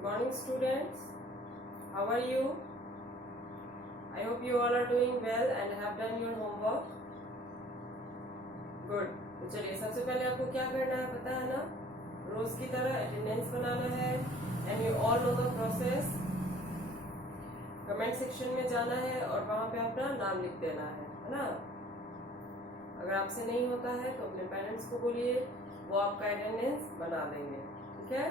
Good morning, students. How are you? I hope you all are doing well and have done your homework. Good. तो चलिए सबसे पहले आपको क्या करना है पता है ना, रोज की तरह अटेंडेंस बनाना है and you all know the process. Comment section में जाना है और वहां पे अपना नाम लिख देना है ना. अगर आपसे नहीं होता है तो अपने पेरेंट्स को बोलिए, वो आपका अटेंडेंस बना देंगे. ठीक है.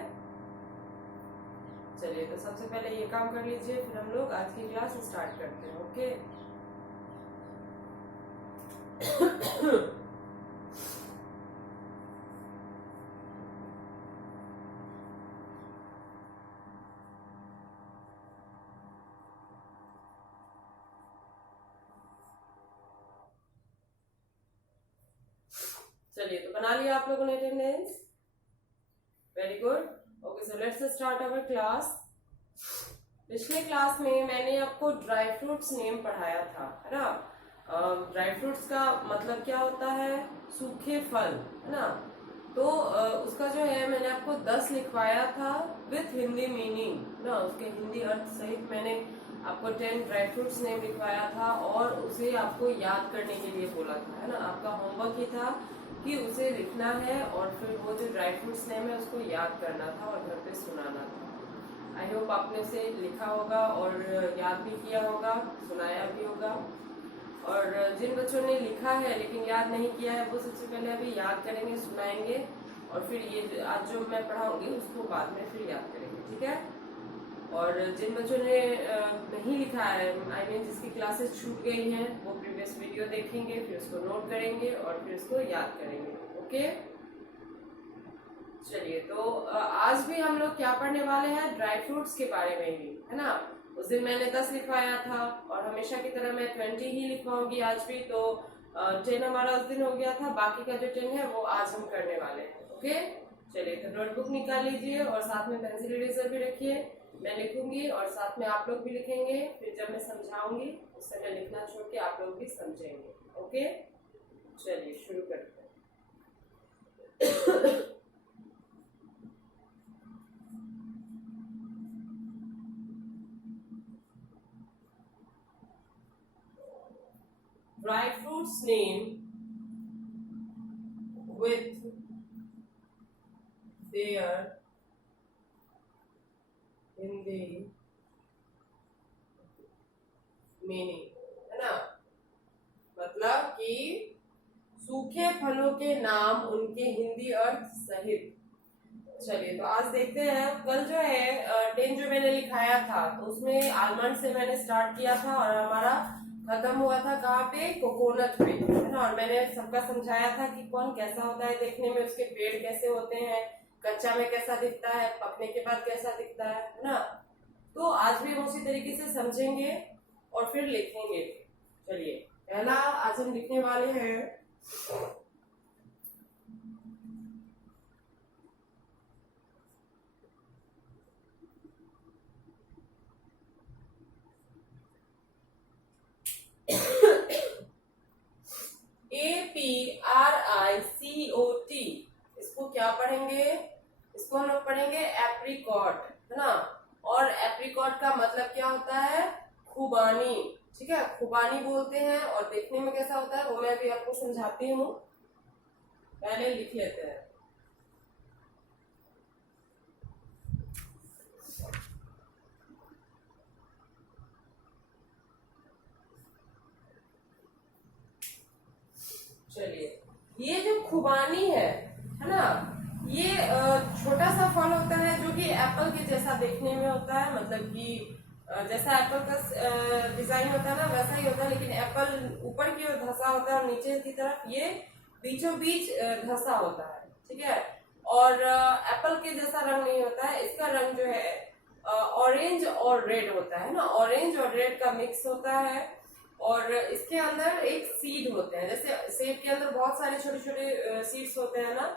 चलिए तो सबसे पहले ये काम कर लीजिए, फिर हम लोग आज की क्लास स्टार्ट करते हैं. ओके. चलिए तो बना लिया आप लोगों ने attendance. Very good. Okay, so let's start our class. पिछले क्लास में मैंने आपको ड्राई फ्रूट्स नेम पढ़ाया था, है ना. ड्राई फ्रूट्स का मतलब क्या होता है, सूखे फल, है ना. तो उसका जो है मैंने आपको 10 लिखवाया था विथ हिंदी मीनिंग ना, उसके हिंदी अर्थ सहित मैंने आपको 10 ड्राई फ्रूट्स नेम लिखवाया था और उसे आपको याद करने के लिए बोला था, है ना. आपका होमवर्क ही था कि उसे लिखना है और फिर वो जो ड्राई फ्रूट्स नेम है उसको याद करना था और घर पे सुनाना था. आई होप आपने उसे लिखा होगा और याद भी किया होगा, सुनाया भी होगा. और जिन बच्चों ने लिखा है लेकिन याद नहीं किया है वो सबसे पहले अभी याद करेंगे, सुनाएंगे और फिर ये आज जो मैं पढ़ाऊंगी उसको बाद में फिर याद करेंगे. ठीक है. और जिन बच्चों ने नहीं लिखा है, आई मीन जिसकी क्लासेस छूट गई हैं, वो प्रीवियस वीडियो देखेंगे, फिर उसको नोट करेंगे और फिर उसको याद करेंगे. ओके. चलिए तो आज भी हम लोग क्या पढ़ने वाले हैं, ड्राई फ्रूट्स के बारे में ही, है ना. उस दिन मैंने 10 लिखवाया था और हमेशा की तरह मैं 20 ही लिखवाऊंगी आज भी. तो 10 हमारा उस दिन हो गया था, बाकी का जो 10 है वो आज हम करने वाले हैं. ओके. चलिए तो नोटबुक निकाल लीजिए और साथ में पेंसिल इरेजर भी रखिए. मैं लिखूंगी और साथ में आप लोग भी लिखेंगे. फिर जब मैं समझाऊंगी उस समय लिखना छोड़ के आप लोग भी समझेंगे. ओके. चलिए शुरू करते हैं. Dry fruits name with their Hindi meaning, है ना. मतलब कि सूखे फलों के नाम उनके हिंदी अर्थ सहित. चलिए तो आज देखते हैं. कल जो है 10 जो मैंने लिखाया था तो उसमें आलमंड से मैंने स्टार्ट किया था और हमारा खत्म हुआ था कहाँ पे, कोकोनट पे, है ना. और मैंने सबका समझाया था कि कौन कैसा होता है देखने में, उसके पेड़ कैसे होते हैं, कच्चा में कैसा दिखता है, पकने के बाद कैसा दिखता है ना. तो आज भी हम उसी तरीके से समझेंगे और फिर लिखेंगे. चलिए पहला आज हम लिखने वाले हैं APRICOT. इसको क्या पढ़ेंगे, इसको हम लोग पढ़ेंगे एप्रिकॉट, है ना. और एप्रिकॉट का मतलब क्या होता है, खुबानी. ठीक है, खुबानी बोलते हैं. और देखने में कैसा होता है वो मैं भी आपको समझाती हूँ. पहले लिख लेते हैं. चलिए, ये जो खुबानी है ना, ये छोटा सा फल होता है जो कि एप्पल के जैसा देखने में होता है. मतलब कि जैसा एप्पल का डिजाइन होता है ना वैसा ही होता है, लेकिन एप्पल ऊपर की ओर धंसा होता है और नीचे की तरफ ये बीचों बीच धंसा होता है. ठीक है. और एप्पल के जैसा रंग नहीं होता है. इसका रंग जो है ऑरेंज और रेड होता है ना. ऑरेंज और रेड का मिक्स होता है और इसके अंदर एक सीड होते हैं. जैसे सेब के अंदर बहुत सारे छोटे छोटे सीड्स होते हैं ना,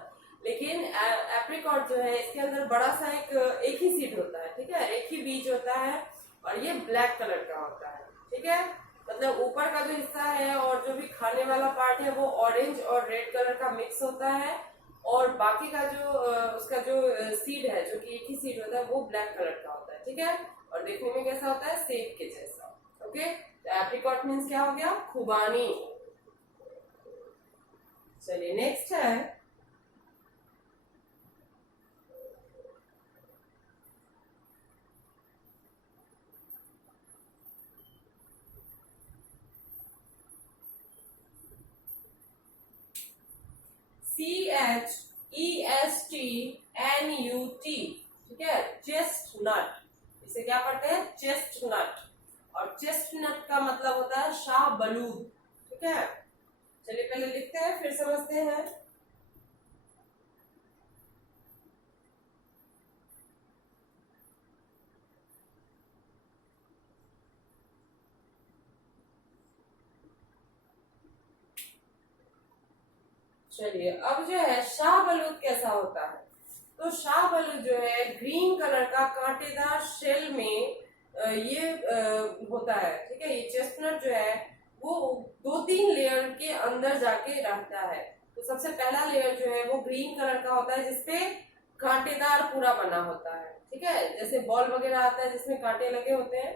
लेकिन एप्रिकॉट जो है इसके अंदर बड़ा सा एक ही सीड होता है. ठीक है, एक ही बीज होता है और ये ब्लैक कलर का होता है. ठीक है. मतलब ऊपर का जो हिस्सा है और जो भी खाने वाला पार्ट है वो ऑरेंज और रेड कलर का मिक्स होता है और बाकी का जो उसका जो सीड है, जो कि एक ही सीड होता है, वो ब्लैक कलर का होता है, ठीक है। और देखने में कैसा होता है, सेब के जैसा। ओके, एप्रिकॉट मीन्स क्या हो गया, खुबानी। चलिए नेक्स्ट है CHESTNUT, ठीक है, चेस्टनट। इसे क्या पढ़ते हैं, चेस्टनट। और चेस्टनट का मतलब होता है शाहबलूत, ठीक है। चलिए पहले लिखते हैं फिर समझते हैं। चलिए अब जो है शाहबलूत कैसा होता है, तो शाहबलूत जो है ग्रीन कलर का कांटेदार शेल में ये होता है, ठीक है। ये चेस्टनट जो है वो 2-3 लेयर के अंदर जाके रहता है। तो सबसे पहला लेयर जो है वो ग्रीन कलर का होता है, जिसपे कांटेदार पूरा बना होता है, ठीक है। जैसे बॉल वगैरह आता है जिसमें कांटे लगे होते हैं,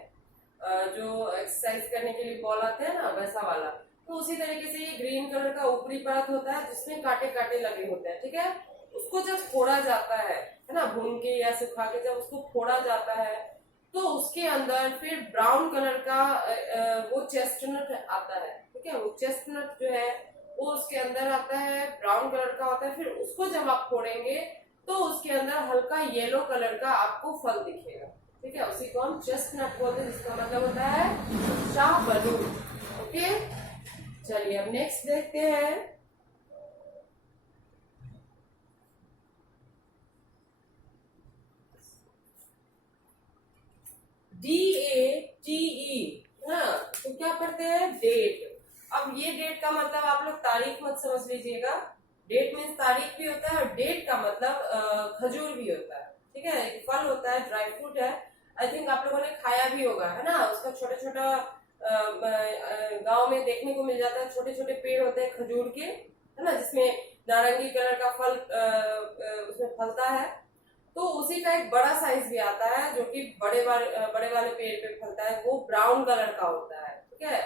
जो एक्सरसाइज करने के लिए बॉल आते हैं ना, वैसा वाला। तो उसी तरीके से ये ग्रीन कलर का ऊपरी परत होता है जिसमें कांटे कांटे लगे होते हैं, ठीक है। उसको जब फोड़ा जाता है ना, भून के या सुखा के जब उसको फोड़ा जाता है, तो उसके अंदर फिर ब्राउन कलर का वो चेस्टनट आता है, ठीक है। वो चेस्टनट जो है वो उसके अंदर आता है, ब्राउन कलर का होता है। फिर उसको जब आप फोड़ेंगे तो उसके अंदर हल्का येलो कलर का आपको फल दिखेगा, ठीक है। उसी को हम चेस्टनट बोलते हैं, जिसका मतलब होता है शाहबलूत। ओके, चलिए अब नेक्स्ट देखते हैं। DATE, हाँ, तो क्या पढ़ते हैं, डेट। अब ये डेट का मतलब आप लोग तारीख मत समझ लीजिएगा। डेट मीन्स तारीख भी होता है, और डेट का मतलब खजूर भी होता है, ठीक है। एक फल होता है, ड्राई फ्रूट है। आई थिंक आप लोगों ने खाया भी होगा, है ना। उसका छोटा छोटा गांव में देखने को मिल जाता है, छोटे छोटे पेड़ होते हैं खजूर के, है ना, जिसमें नारंगी कलर का फल उसमें फलता है। तो उसी का एक बड़ा साइज भी आता है, जो कि बड़े वाले पेड़ पे फलता है, वो ब्राउन कलर का होता है, ठीक है।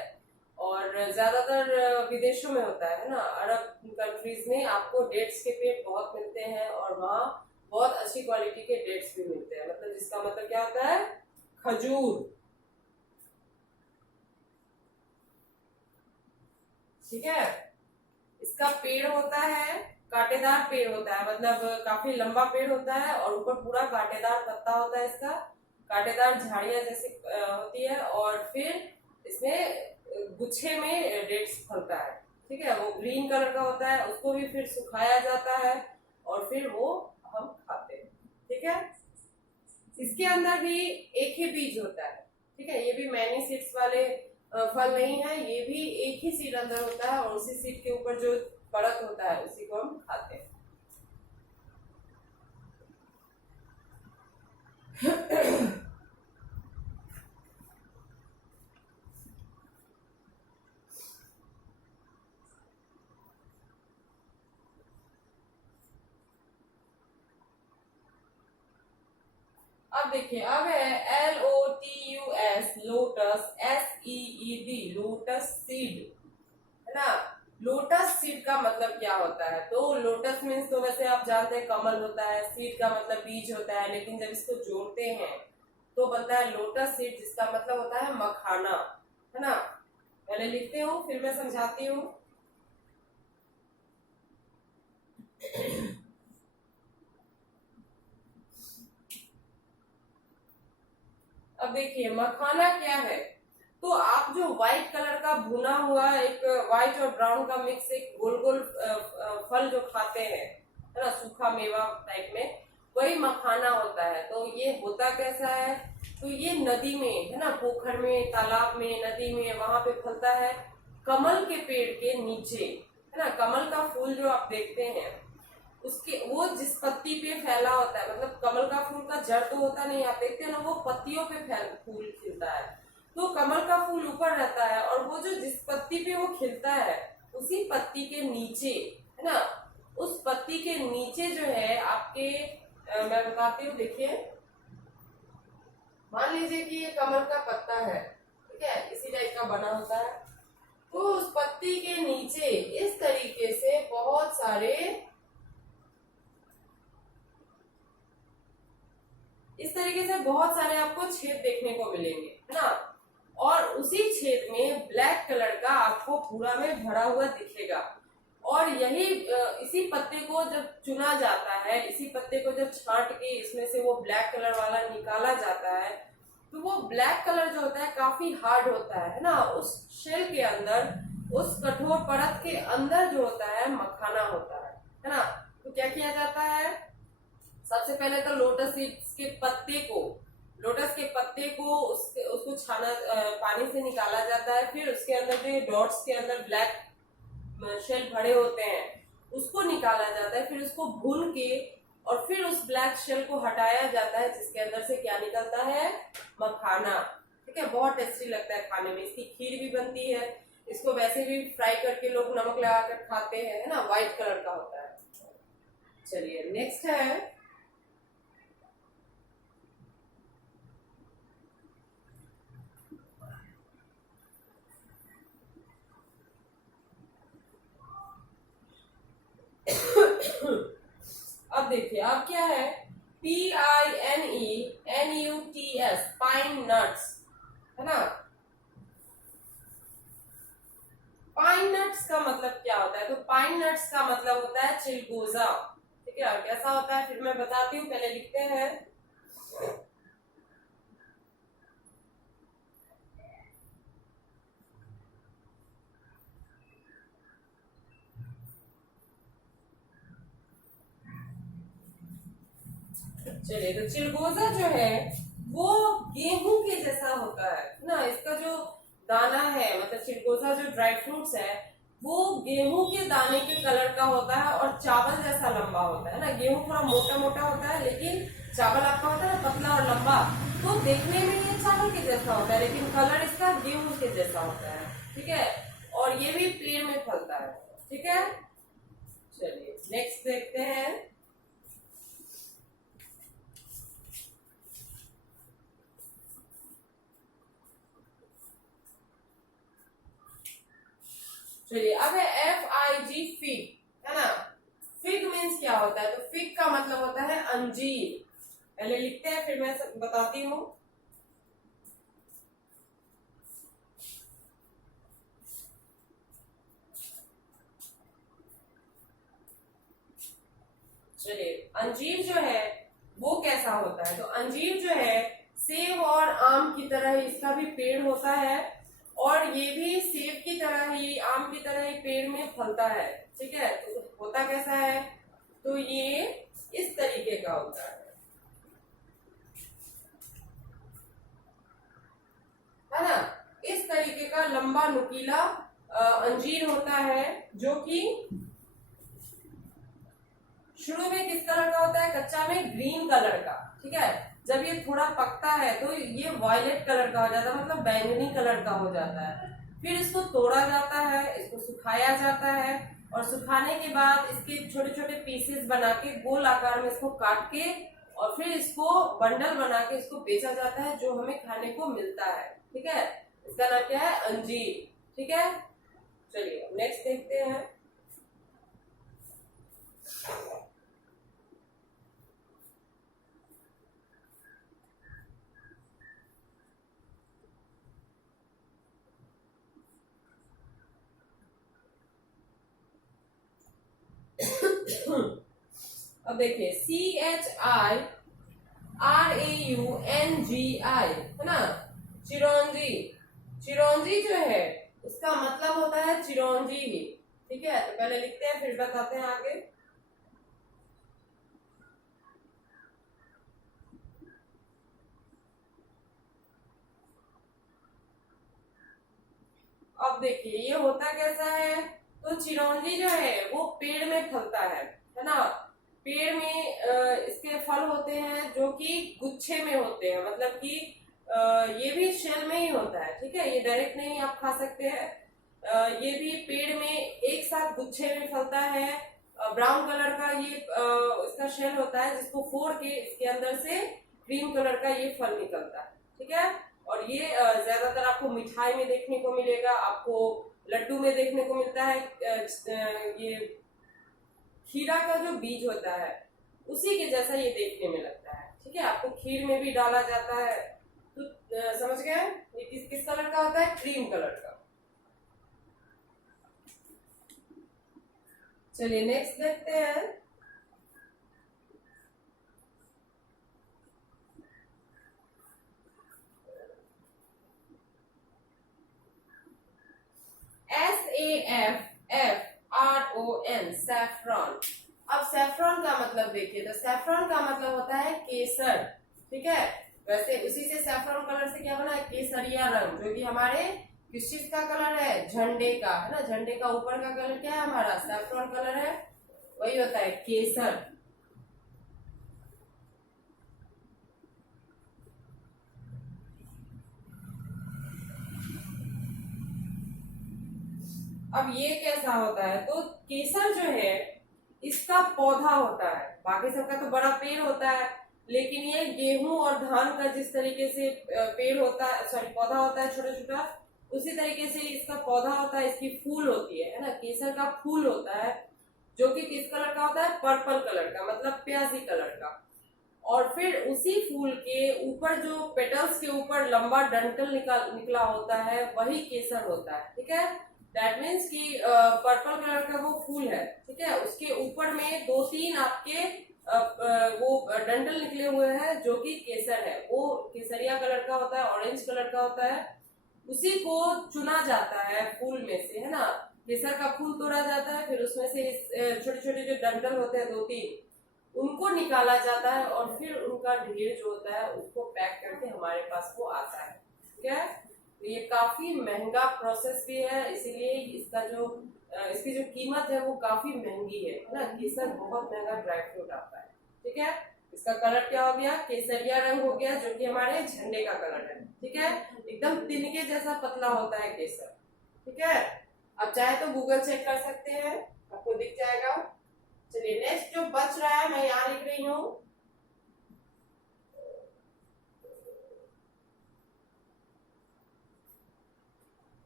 और ज्यादातर विदेशों में होता है ना, अरब कंट्रीज में आपको डेट्स के पेड़ बहुत मिलते हैं, और वहाँ बहुत अच्छी क्वालिटी के डेट्स भी मिलते हैं। मतलब जिसका मतलब क्या होता है, खजूर, ठीक है। इसका पेड़ होता है, कांटेदार पेड़ होता है, मतलब काफी लंबा पेड़ होता है, और ऊपर पूरा कांटेदार पत्ता होता है इसका, कांटेदार झाड़ियां जैसी होती है। और फिर इसमें गुच्छे में डेट्स फलता है, ठीक है। वो ग्रीन कलर का होता है, उसको भी फिर सुखाया जाता है, और फिर वो हम खाते हैं, ठीक है। इसके अंदर भी एक ही बीज होता है, ठीक है। ये भी मैनी सीड्स वाले फल नहीं है, ये भी एक ही सीड अंदर होता है, और उसी सीड के ऊपर जो परत होता है उसी को हम खाते हैं। अब देखिए, अब है LOTUS, lotus, SEED, lotus seed, है ना। लोटस सीड का मतलब क्या होता है, तो लोटस मीन्स तो वैसे आप जानते हैं कमल होता है, सीड का मतलब बीज होता है, लेकिन जब इसको जोड़ते हैं तो बनता है लोटस सीड, जिसका मतलब होता है मखाना, है ना। पहले लिखते हूँ फिर मैं समझाती हूँ। अब देखिए मखाना क्या है, तो आप जो व्हाइट कलर का भुना हुआ एक व्हाइट और ब्राउन का मिक्स एक गोल गोल फल जो खाते हैं, है ना, सूखा मेवा टाइप में, वही मखाना होता है। तो ये होता कैसा है, तो ये नदी में, है ना, पोखर में, तालाब में, नदी में, वहां पे फलता है, कमल के पेड़ के नीचे, है ना। कमल का फूल जो आप देखते हैं, उसके वो जिस पत्ती पे फैला होता है, मतलब कमल का फूल का जड़ तो होता नहीं, आप देखते हैं ना, वो पत्तियों पे फूल खिलता है। तो कमल का फूल ऊपर रहता है, और वो जो जिस पत्ती पे वो खिलता है, उसी पत्ती के नीचे, है ना, उस पत्ती के नीचे जो है आपके मैं बताती हूँ, देखिए मान लीजिए कि ये कमल का पत्ता है, ठीक है, इसी टाइप का बना होता है। तो उस पत्ती के नीचे इस तरीके से बहुत सारे आपको छेद देखने को मिलेंगे, है ना। और उसी छेद में ब्लैक कलर का आपको पूरा में भरा हुआ दिखेगा। और यही इसी पत्ते को जब चुना जाता है, इसी पत्ते को जब छांट के इसमें से वो ब्लैक कलर वाला निकाला जाता है, तो वो ब्लैक कलर जो होता है काफी हार्ड होता है ना। उस शेल के अंदर, उस कठोर परत के अंदर जो होता है मखाना होता है ना। तो क्या किया जाता है, सबसे पहले तो लोटस के पत्ते को उसको छाना, पानी से निकाला जाता है। फिर उसके अंदर जो डॉट्स के अंदर ब्लैक शेल भरे होते हैं उसको निकाला जाता है। फिर उसको भून के और फिर उस ब्लैक शेल को हटाया जाता है, जिसके अंदर से क्या निकलता है, मखाना। ठीक है, बहुत टेस्टी लगता है खाने में। इसकी खीर भी बनती है, इसको वैसे भी फ्राई करके लोग नमक लगाकर खाते हैं, है ना, व्हाइट कलर का होता है। चलिए नेक्स्ट है अब देखिए, अब क्या है, PINENUTS, पाइन नट्स, है ना। पाइन नट्स का मतलब क्या होता है, तो पाइन नट्स का मतलब होता है चिलगोजा। ठीक है, और कैसा होता है फिर मैं बताती हूँ, पहले लिखते हैं। चलिए, तो चिलगोजा जो है वो गेहूं के जैसा होता है ना। इसका जो दाना है, मतलब चिलगोजा जो ड्राई फ्रूट्स है वो गेहूं के दाने के कलर का होता है और चावल जैसा लंबा होता है ना। गेहूं थोड़ा मोटा मोटा होता है, लेकिन चावल आपका होता है ना पतला और लंबा। तो देखने में ये चावल के जैसा होता है, लेकिन कलर इसका गेहूं के जैसा होता है। ठीक है, और ये भी पेड़ में फलता है। ठीक है, चलिए नेक्स्ट देखते हैं। चलिए, अब है FIG, फिग, है ना। फिग मीन्स क्या होता है, तो फिग का मतलब होता है अंजीर। पहले लिखते हैं फिर मैं बताती हूँ। चलिए, अंजीर जो है वो कैसा होता है, तो अंजीर जो है सेब और आम की तरह ही इसका भी पेड़ होता है, और ये भी सेब की तरह ही, आम की तरह ही पेड़ में फलता है। ठीक है, तो होता कैसा है, तो ये इस तरीके का होता है ना। इस तरीके का लंबा नुकीला अंजीर होता है, जो कि शुरू में किस कलर का होता है, कच्चा में ग्रीन कलर का। ठीक है, जब ये थोड़ा पकता है तो ये वायलेट कलर का हो जाता है, मतलब बैंगनी कलर का हो जाता है। फिर इसको तोड़ा जाता है, इसको सुखाया जाता है, और सुखाने के बाद इसके छोटे छोटे पीसेस बना के गोल आकार में इसको काट के और फिर इसको बंडल बना के इसको बेचा जाता है, जो हमें खाने को मिलता है। ठीक है, इसका नाम क्या है, अंजीर। ठीक है, चलिए नेक्स्ट देखते हैं। अब देखिए, CHIRAUNGI, है ना, चिरौंजी। चिरौंजी जो है उसका मतलब होता है चिरौंजी ही। ठीक है, तो पहले लिखते हैं फिर बताते हैं आगे। अब देखिए, ये होता कैसा है, तो चिरौंजी जो है वो पेड़ में फलता है ना। पेड़ में इसके फल होते हैं जो कि गुच्छे में होते हैं, मतलब कि ये भी शेल में ही होता है। ठीक है, ये डायरेक्ट नहीं आप खा सकते हैं। ये भी पेड़ में एक साथ गुच्छे में फलता है, ब्राउन कलर का ये इसका शेल होता है, जिसको फोड़ के इसके अंदर से क्रीम कलर का ये फल निकलता है। ठीक है, और ये ज्यादातर आपको मिठाई में देखने को मिलेगा, आपको लड्डू में देखने को मिलता है। ये खीरा का जो बीज होता है उसी के जैसा ये देखने में लगता है। ठीक है, आपको खीर में भी डाला जाता है। तो समझ गए, ये किस कलर का होता है? क्रीम कलर का। चलिए नेक्स्ट देखते हैं। SAFFRON, saffron. अब सैफरॉन का मतलब देखिए, तो सैफरॉन का मतलब होता है केसर। ठीक है, वैसे उसी से सैफरॉन कलर से क्या बना है? केसरिया रंग, जो कि हमारे किस चीज का कलर है? झंडे का, है ना। झंडे का ऊपर का कलर क्या है हमारा? सैफरॉन कलर है, वही होता है केसर। अब ये कैसा होता है? तो केसर जो है इसका पौधा होता है, बाकी सबका तो बड़ा पेड़ होता है, लेकिन ये गेहूं और धान का जिस तरीके से पेड़ होता है, सॉरी पौधा होता है छोटा छोटा, उसी तरीके से इसका पौधा होता है, इसकी फूल होती है ना। केसर का फूल होता है जो कि किस कलर का होता है? पर्पल कलर का, मतलब प्याजी कलर का। और फिर उसी फूल के ऊपर जो पेटल्स के ऊपर लंबा डंठल निकला होता है, वही केसर होता है। ठीक है, दैट मीन्स कि पर्पल कलर का वो फूल है। ठीक है, उसके ऊपर में 2-3 आपके वो डंठल निकले हुए हैं, जो कि केसर है। वो केसरिया कलर का होता है, ऑरेंज कलर का होता है। उसी को चुना जाता है फूल में से, है ना। केसर का फूल तोड़ा जाता है, फिर उसमें से छोटे छोटे जो डंठल होते हैं 2-3, उनको निकाला जाता है, और फिर उनका ढेर जो होता है उसको पैक करके हमारे पास वो आता है। ठीक है, तो ये काफी महंगा प्रोसेस भी है, इसीलिए इसकी जो कीमत है वो काफी महंगी है ना। केसर बहुत महंगा ड्राई फ्रूट आता है। ठीक है, इसका कलर क्या हो गया? केसरिया रंग हो गया, जो कि हमारे झंडे का कलर है। ठीक है, एकदम तिनके जैसा पतला होता है केसर। ठीक है, अब चाहे तो गूगल चेक कर सकते हैं, आपको दिख जाएगा। चलिए नेक्स्ट जो बच रहा है मैं यहाँ लिख रही हूँ।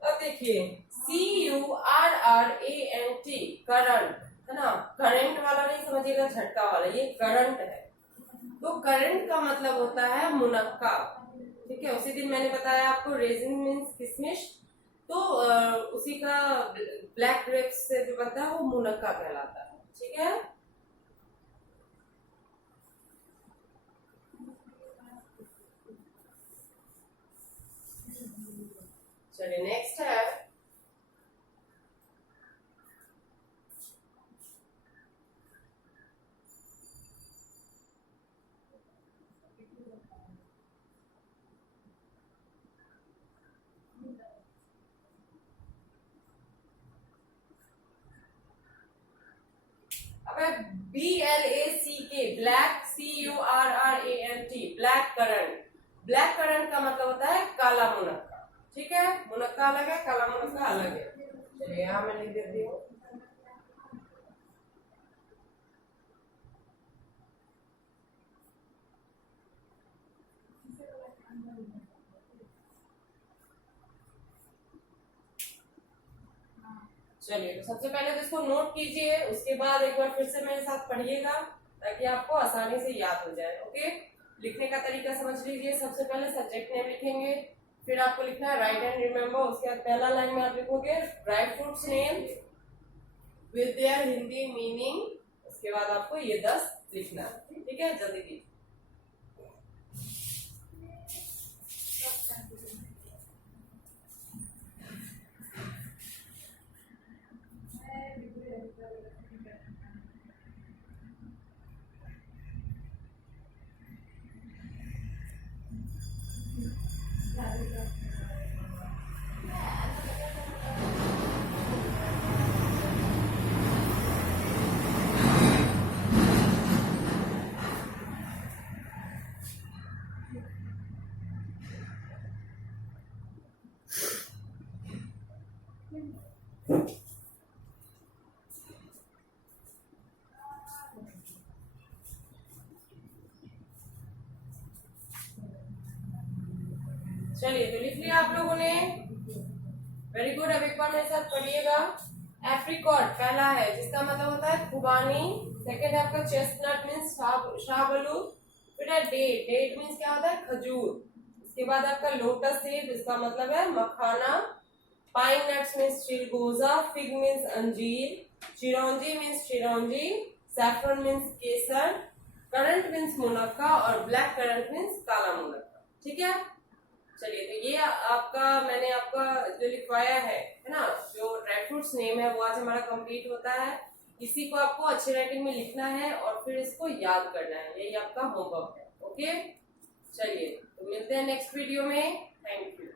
अब देखिए CURRANT, करंट, है ना। करंट वाला नहीं समझिएगा, झटका वाला, ये करंट है। तो करंट का मतलब होता है मुनक्का। ठीक है, उसी दिन मैंने बताया आपको रेजिन मीन्स किशमिश, तो उसी का ब्लैक ग्रेप्स से जो बनता है वो मुनक्का कहलाता है। ठीक है, चलिए नेक्स्ट है BLACK, black, CURRANT, black currant. Black currant का मतलब होता है काला मुनक्का। ठीक है, मुनक्का अलग है, काला मुनक्का अलग है। चलिए यहाँ मैं लिख देती हूँ। चलिए, तो सबसे पहले तो इसको नोट कीजिए, उसके बाद एक बार फिर से मेरे साथ पढ़िएगा, ताकि आपको आसानी से याद हो जाए। ओके, लिखने का तरीका समझ लीजिए। सबसे पहले सब्जेक्ट नेम लिखेंगे, फिर आपको लिखना है राइट एंड रिमेम्बर। उसके बाद पहला लाइन में आप लिखोगे dry fruits name with their Hindi meaning. उसके बाद आपको ये 10 लिखना है। ठीक है, जल्दी कीजिए। चलिए तो लिख लिया आप लोगों ने, वेरी गुड। अब एक बार मेरे साथ पढ़िएगा। एप्रिकॉट पहला है जिसका मतलब होता है खुबानी। सेकंड है आपका चेस्टनट मीन्स शाहबलूत। फिर है डेट, डेट मीन्स क्या होता है खजूर। इसके बाद आपका लोटस सीड जिसका मतलब है मखाना। पाइन नट्स मीन्स चिलगोजा। फिग मीन्स अंजीर। चिरौंजी मीन्स चिरौंजी। सैफरन मीन्स केसर। करंट मीन्स मुनक्का और ब्लैक करंट मीन्स काला मुनक्का। ठीक है, चलिए तो ये आपका मैंने आपका जो लिखवाया है ना, जो ड्राई फ्रूट्स नेम है वो आज हमारा कंप्लीट होता है। इसी को आपको अच्छे राइटिंग में लिखना है और फिर इसको याद करना है, यही आपका होमवर्क है। ओके, चलिए तो मिलते हैं नेक्स्ट वीडियो में। Thank you.